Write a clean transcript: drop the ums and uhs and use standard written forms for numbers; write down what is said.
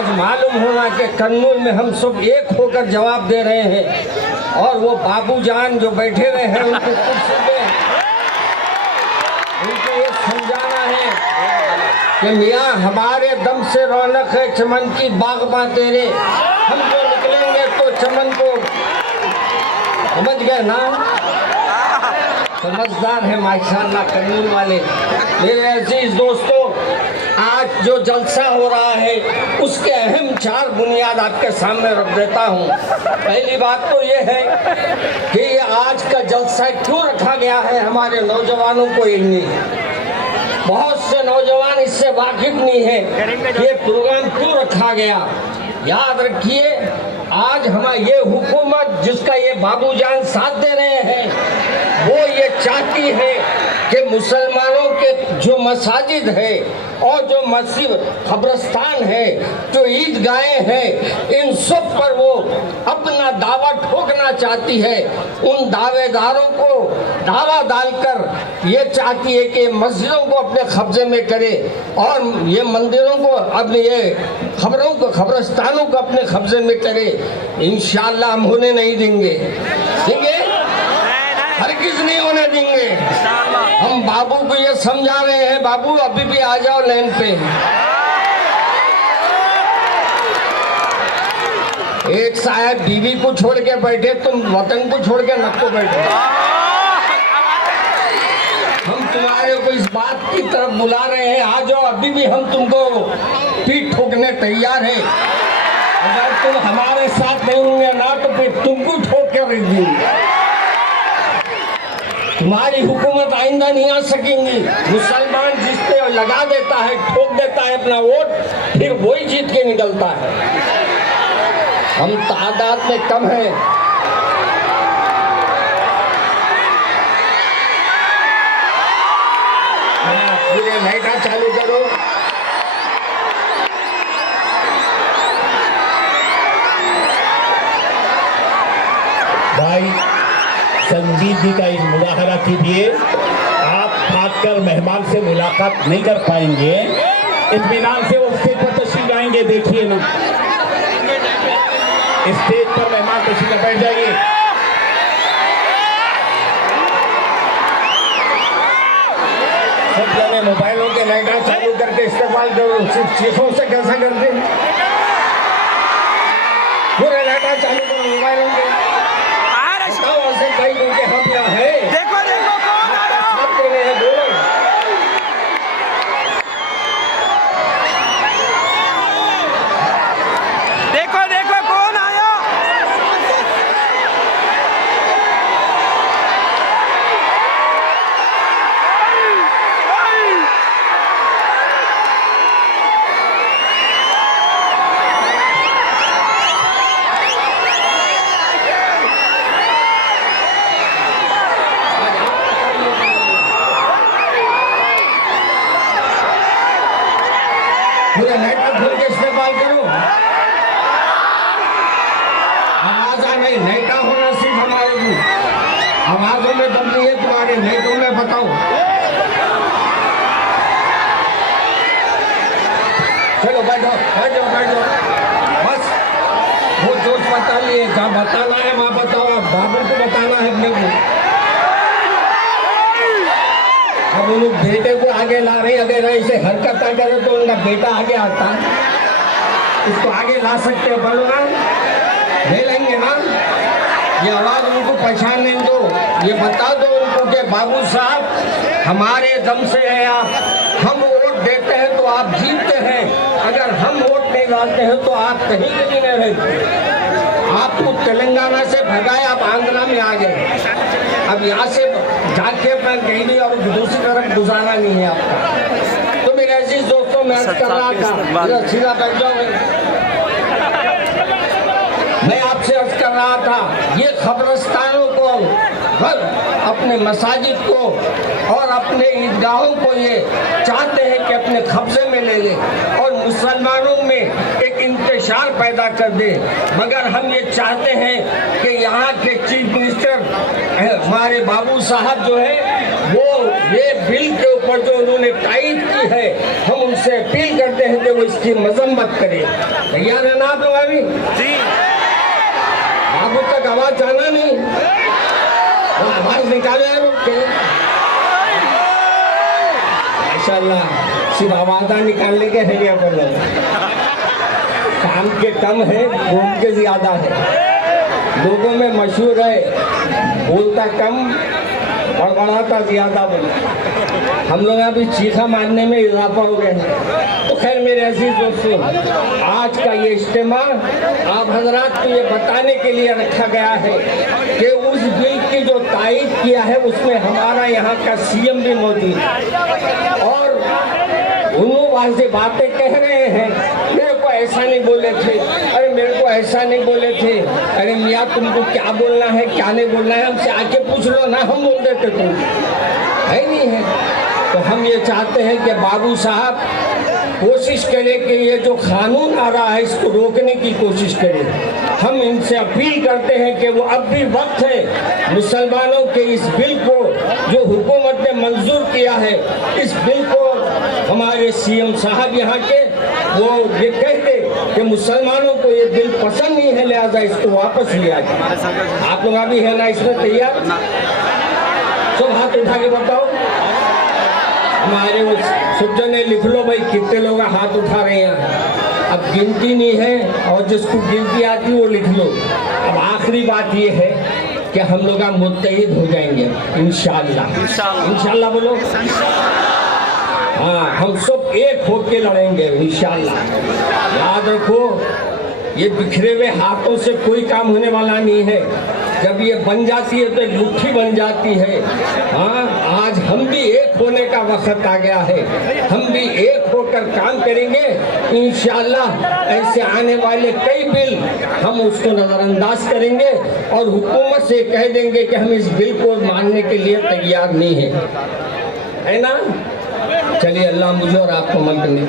आज मालूम होना कि कर्नूल में हम सब एक होकर जवाब दे रहे हैं और वो बाबूजान जो बैठे हुए हैं उनको कुछ उनको ये समझाना है कि मियाँ हमारे दम से रौनक है चमन की बागबां तेरे, हम जो निकलेंगे तो चमन को समझ गए ना। समझदार है माशाअल्लाह कर्नूल वाले। मेरे अजीज दोस्तों, आज जो जलसा हो रहा है उसके अहम 4 बुनियाद आपके सामने रख देता हूँ। पहली बात तो ये है कि ये आज का जलसा क्यों रखा गया है, हमारे नौजवानों को इल्मी है। बहुत से नौजवान इससे वाकिफ नहीं है ये प्रोग्राम क्यों रखा गया। याद रखिए, आज हमारी ये हुकूमत जिसका ये बाबूजान साथ दे रहे हैं वो ये चाहती है कि मुसलमानों के जो मसाजिद है और जो मस्जिद कब्रिस्तान है, जो ईदगाहें हैं, इन सब पर वो अपना दावा ठोकना चाहती है। उन दावेदारों को दावा डालकर ये चाहती है कि मस्जिदों को अपने कब्जे में करे और ये मंदिरों को अपने ये खबरों को कब्रिस्तानों को अपने कब्जे में करे। इंशाअल्लाह हम होने नहीं देंगे, देंगे हर किस नहीं होने देंगे। हम बाबू को ये समझा रहे हैं, बाबू अभी भी आ जाओ लाइन पे। एक साहब बीवी को छोड़ के बैठे, तुम वतन को छोड़ के नक को बैठे। हम तुम्हारे को इस बात की तरफ बुला रहे हैं, आ जाओ, अभी भी हम तुमको पीठ ठोकने तैयार है। अगर तुम हमारे साथ नहीं होंगे ना तो फिर तुमको ठोक के रख देंगे। तुम्हारी हुकूमत आइंदा नहीं आ सकेंगी। मुसलमान जिस पे लगा देता है, ठोक देता है अपना वोट, फिर वही जीत के निकलता है। हम तादाद में कम हैं। पूरे लाइटा चालू करो। भाई संदीप जी का एक मुजाहरा कीजिए। आप भागकर मेहमान से मुलाकात नहीं कर पाएंगे, इत्मीनान से वो स्टेज पर तशरीफ लाएंगे। देखिए ना, स्टेज पर मेहमान तशरीफ बैठ जाइए। सब जने मोबाइलों के लाइटा चालू करके इस्तेमाल करो। सिर्फ चीखों से कैसा करते हैं, पूरे लाइटा चालू करो मोबाइलों के। कई लोग हम यहाँ है, देखो देखो कौन आ रहा है, बोलो। देखो देखो कौन आया। पूरे नेटवर्क खोल के इस्तेमाल करो। आवाज आ नहीं, नेटा होना सिर्फ हमारे को आवाजों में दम नहीं है तुम्हारे, नेटों में बताओ। चलो बैठो बैठो बैठो, बस वो जोश बता लिए, जहाँ बताना है वहाँ बताओ। बाबू को बताना है अपने को। अब उन बेटे को आगे ला रही, अगर ऐसे हरकत करे तो उनका बेटा आगे आता, उसको आगे ला सकते हो, बोलो ना, ले लेंगे ना। ये आवाज उनको पहचानने दो, ये बता दो उनको कि बाबू साहब हमारे दम से है आप, हम वोट देते हैं तो आप जीतते हैं, अगर हम वोट नहीं डालते हैं तो आप कहीं भी नहीं रहते। आपको तेलंगाना से भगाए, आप आंध्रा में आ गए, अब यहाँ से जाके अपना कहीं नहीं और दूसरी तरफ गुजारा नहीं है आपका। तो मेरे अजीज दोस्तों, मैं कर रहा था, सीधा बैठ जाओ। मैं आपसे अर्ज कर रहा था, ये कब्रिस्तानों को, अपने मसाजिद को और अपने ईदगाहों को ये चाहते हैं कि अपने कब्जे में ले ले और मुसलमानों में एक इंतशार पैदा कर दे। मगर हम ये चाहते हैं कि यहाँ के चीफ मिनिस्टर हमारे बाबू साहब जो है वो ये बिल के ऊपर ऊपर जो उन्होंने तायद की है, हम उनसे अपील करते हैं कि वो इसकी मजम्मत करें। तैयार है ना आप लोग? अभी जी बाबू तक आवाज जाना नहीं, वो आवाज निकाले माशाल्लाह, सिर्फ आवाजा निकालने के है क्या पर काम के कम है, बोल के ज्यादा है। लोगों में मशहूर है बोलता कम और बढ़ाता ज्यादा बोला। हम लोग अभी चीखा मारने में इजाफा हो गया है। तो खैर मेरे अजीज दोस्तों, आज का ये इज्तिमा आप हजरात को ये बताने के लिए रखा गया है कि उस बिल की जो तायद किया है उसमें हमारा यहाँ का सीएम भी मौजूद है और उन्होंने वाजे बातें कह रहे हैं, मेरे को ऐसा नहीं बोले थे, अरे मेरे को ऐसा नहीं बोले थे, अरे मियाँ तुमको क्या बोलना है क्या नहीं बोलना है हमसे आके पूछ लो ना, हम बोल देते तुम है नहीं है। तो हम ये चाहते हैं कि बाबू साहब कोशिश करें कि ये जो कानून आ रहा है इसको रोकने की कोशिश करें। हम इनसे अपील करते हैं कि वो अब भी वक्त है मुसलमानों के इस बिल को जो हुकूमत ने मंजूर किया है, इस बिल को हमारे सीएम साहब यहाँ के वो ये कहते कि मुसलमानों को ये बिल पसंद नहीं है, लिहाजा इसको वापस लिया जाए। आप लोग अभी है ना इसमें तैयार? सब हाथ उठा के बताओ। हमारे उस सज्जन ने लिख लो भाई कितने लोग हाथ उठा रहे हैं, अब गिनती नहीं है और जिसको गिनती आती वो लिख लो। अब आखिरी बात ये है कि हम लोग मुत्तहिद हो जाएंगे इंशाअल्लाह। इंशाअल्लाह बोलो। हाँ, हम सब एक होके लड़ेंगे इंशाअल्लाह। याद रखो, ये बिखरे हुए हाथों से कोई काम होने वाला नहीं है। जब ये बन जाती है तो एक मुट्ठी बन जाती है। हाँ, आज हम भी एक होने का वक्त आ गया है, हम भी एक होकर काम करेंगे इंशाअल्लाह। ऐसे आने वाले कई बिल हम उसको नज़रअंदाज करेंगे और हुकूमत से कह देंगे कि हम इस बिल को मानने के लिए तैयार नहीं है ना? चलिए, अल्लाह मुझे और आपको अमल करने